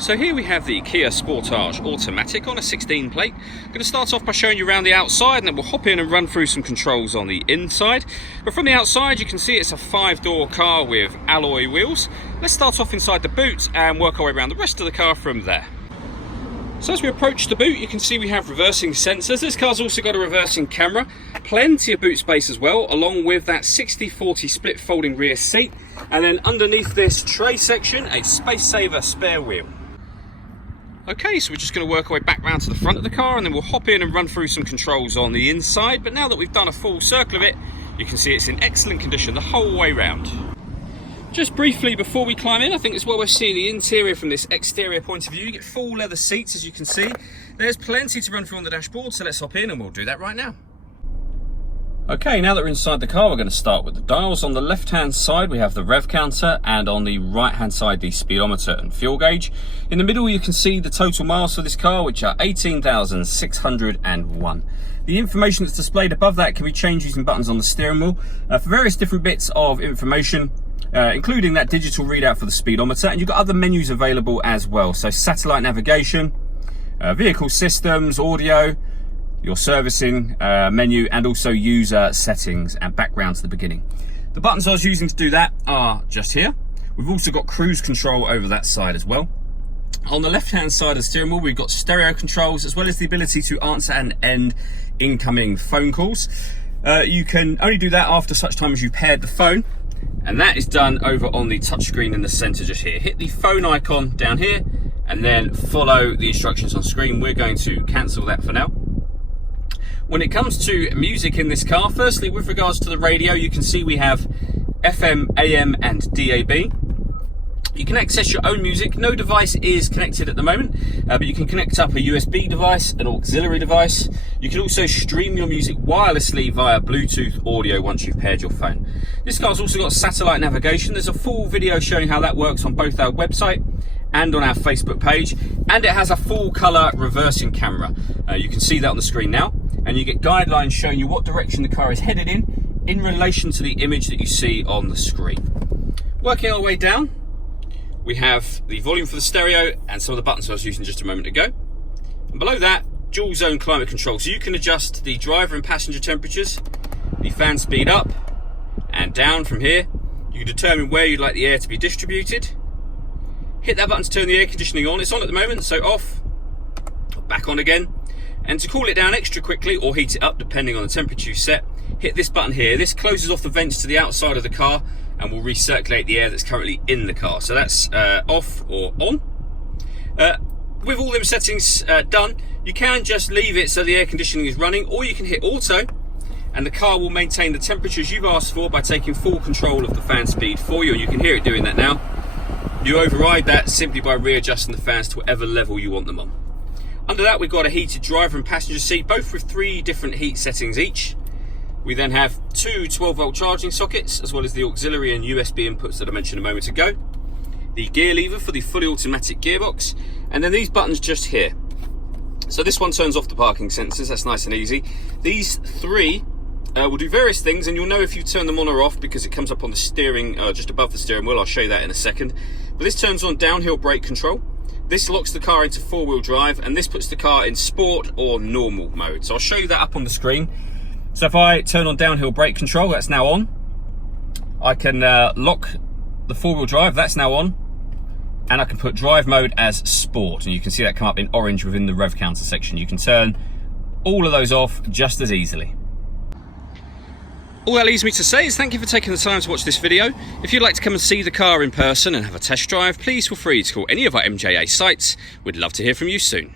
So here we have the Kia Sportage Automatic on a 16 plate. I'm going to start off by showing you around the outside, and then we'll hop in and run through some controls on the inside. But from the outside you can see it's a 5-door car with alloy wheels. Let's start off inside the boot and work our way around the rest of the car from there. So as we approach the boot, you can see we have reversing sensors. This car's also got a reversing camera, plenty of boot space as well, along with that 60/40 split folding rear seat. And then underneath this tray section, a space saver spare wheel. Okay, so we're just going to work our way back round to the front of the car, and then we'll hop in and run through some controls on the inside. But now that we've done a full circle of it, you can see it's in excellent condition the whole way round. Just briefly before we climb in, I think it's where we're seeing the interior from this exterior point of view. You get full leather seats, as you can see. There's plenty to run through on the dashboard, so let's hop in and we'll do that right now. Okay, now that we're inside the car, we're going to start with the dials. On the left-hand side, we have the rev counter, and on the right-hand side, the speedometer and fuel gauge. In the middle, you can see the total miles for this car, which are 18,601. The information that's displayed above that can be changed using buttons on the steering wheel for various different bits of information, including that digital readout for the speedometer. And you've got other menus available as well. So satellite navigation, vehicle systems, audio, your servicing menu, and also user settings and background to the beginning. The buttons I was using to do that are just here. We've also got cruise control over that side as well. On the left hand side of the steering wheel, we've got stereo controls, as well as the ability to answer and end incoming phone calls. You can only do that after such time as you've paired the phone, and that is done over on the touchscreen in the center just here. Hit the phone icon down here and then follow the instructions on screen. We're going to cancel that for now. When it comes to music in this car, firstly, with regards to the radio, you can see we have FM, AM and DAB. You can access your own music. No device is connected at the moment, but you can connect up a USB device, an auxiliary device. You can also stream your music wirelessly via Bluetooth audio once you've paired your phone. This car's also got satellite navigation. There's a full video showing how that works on both our website and on our Facebook page, and it has a full color reversing camera. You can see that on the screen now, and you get guidelines showing you what direction the car is headed in relation to the image that you see on the screen. Working our way down, we have the volume for the stereo and some of the buttons I was using just a moment ago. And below that, dual zone climate control. So you can adjust the driver and passenger temperatures, the fan speed up and down from here. You can determine where you'd like the air to be distributed. Hit that button to turn the air conditioning on. It's on at the moment, so off, back on again. And to cool it down extra quickly or heat it up depending on the temperature you set, hit this button here. This closes off the vents to the outside of the car and will recirculate the air that's currently in the car. So that's off or on. With all them settings done, you can just leave it so the air conditioning is running, or you can hit auto and the car will maintain the temperatures you've asked for by taking full control of the fan speed for you, and you can hear it doing that now. You override that simply by readjusting the fans to whatever level you want them on. Under that, we've got a heated driver and passenger seat, both with 3 different heat settings each. We then have 2 12-volt charging sockets, as well as the auxiliary and USB inputs that I mentioned a moment ago. The gear lever for the fully automatic gearbox, and then these buttons just here. So this one turns off the parking sensors, that's nice and easy. These 3 will do various things, and you'll know if you turn them on or off because it comes up on the steering, just above the steering wheel. I'll show you that in a second. But this turns on downhill brake control. This locks the car into 4-wheel drive, and this puts the car in sport or normal mode. So I'll show you that up on the screen. So if I turn on downhill brake control, that's now on. I can lock the 4-wheel drive, that's now on. And I can put drive mode as sport, and you can see that come up in orange within the rev counter section. You can turn all of those off just as easily. All that leaves me to say is thank you for taking the time to watch this video. If you'd like to come and see the car in person and have a test drive, please feel free to call any of our MJA sites. We'd love to hear from you soon.